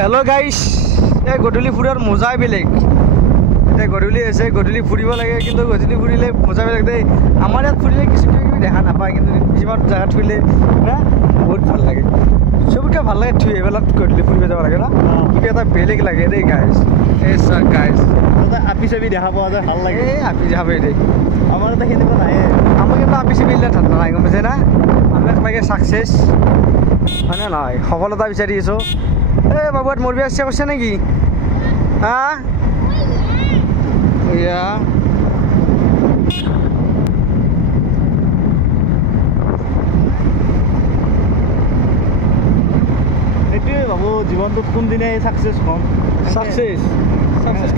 Hello' গাইছ, এই গধূলি ফুৰাৰ মজাই বেলেগ। এতিয়া গধূলি হৈছে, গধূলি ফুৰিব লাগে, কিন্তু গধূলি ফুৰিলে মজা বেলেগ দেই। আমাৰ ইয়াত ফুৰিলে কিছু কিবি দেখা নাপায়, কিন্তু কিছুমান জেগাত ফুৰিলে না বহুত ভাল লাগে। চবতকৈ ভাল লাগে এইবিলাক গধূলি ফুৰিব যাব লাগে না, কিবা এটা বেলেগ লাগে দেই গাইছ। এই চাৰ গাইছ, আপি চাপি দেখা পোৱা যায়, ভাল লাগে। এই আপি যাবে দেই, আমাৰ এটা সেনেকুৱা নাই। আমাৰ কিন্তু আপি চাপি দিলে ঠাণ্ডা নাই, গম পাইছে না। আমাক লাগে ছাকচেছ, হয়নে নহয়, সফলতা বিচাৰি আছোঁ। এই বাবুত মোৰ বিয়া ইচ্ছা কৰিছে নেকি? হা এয়া সেইটোৱে ভাবোঁ, জীৱনটোত কোনদিনাই ছাকচেছ হ'ম। ছাকচেছ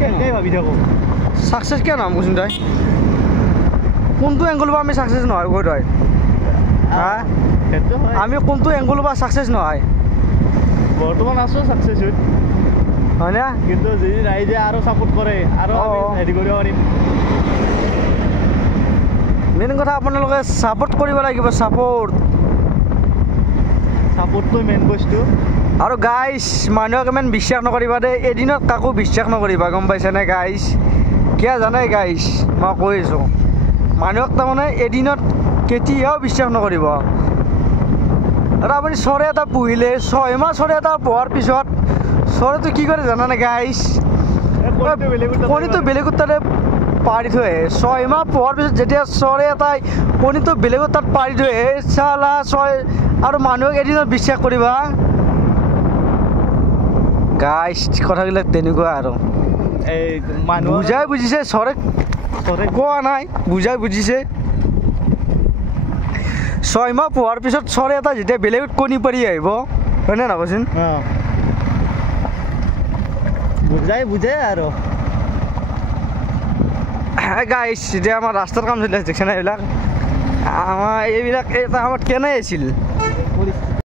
কেনেকৈ ভাবি থাকোঁ। ছাকচেছ কিয় নাম কৈছোন তই? কোনটো এংগলৰ পৰা আমি ছাকচেছ নহয় কৈ তই? হা সেইটো হয়, আমি কোনটো এংগলৰ পৰা ছাকচেছ নহয়? বৰ্তমান আছোঁ ছাকচেছ হৈ, হয়নে? কিন্তু যদি ৰাইজে আৰু ছাপোৰ্ট কৰে আৰু আমি হেৰি কৰিব পাৰিম। মেইন কথা আপোনালোকে ছাপোৰ্ট কৰিব লাগিব, ছাপোৰ্টটো মেইন বস্তু। আৰু গাইছ, মানুহক ইমান বিশ্বাস নকৰিবা দেই, এদিনত কাকো বিশ্বাস নকৰিবা, গম পাইছেনে গাইছ? কিয় জানে গাইছ, মই কৈ আছোঁ, মানুহক তাৰমানে এদিনত কেতিয়াও বিশ্বাস নকৰিব। আৰু আপুনি চৰাই এটা পুহিলে 6 মাহ চৰাই এটা পোহাৰ পিছত চৰাইটো কি কৰে জানানে গাইছ? কণীটো বেলেগৰ তাতে পাৰি থৈ আহে। 6 মাহ পোহাৰ পিছত যেতিয়া চৰাই এটাই কণীটো বেলেগৰ তাত পাৰি থৈ আহে, চালা আৰু মানুহক এদিনত বিশ্বাস কৰিবা গাইছ? কথাবিলাক তেনেকুৱা আৰু এই মানুহ বুজাই বুজিছে, চৰাই কোৱা নাই, বুজাই বুজিছে। 6 মাহ পোহাৰ পিছত চৰাই এটা যেতিয়া বেলেগত কণী পাৰি আহিব, হয়নে নকচোন? বুজে আৰু গাইছ, এতিয়া আমাৰ ৰাস্তাৰ কাম চলি আছে, দেখিছে না এইবিলাক? এইবিলাক এটা সময়ত কেনে আছিল?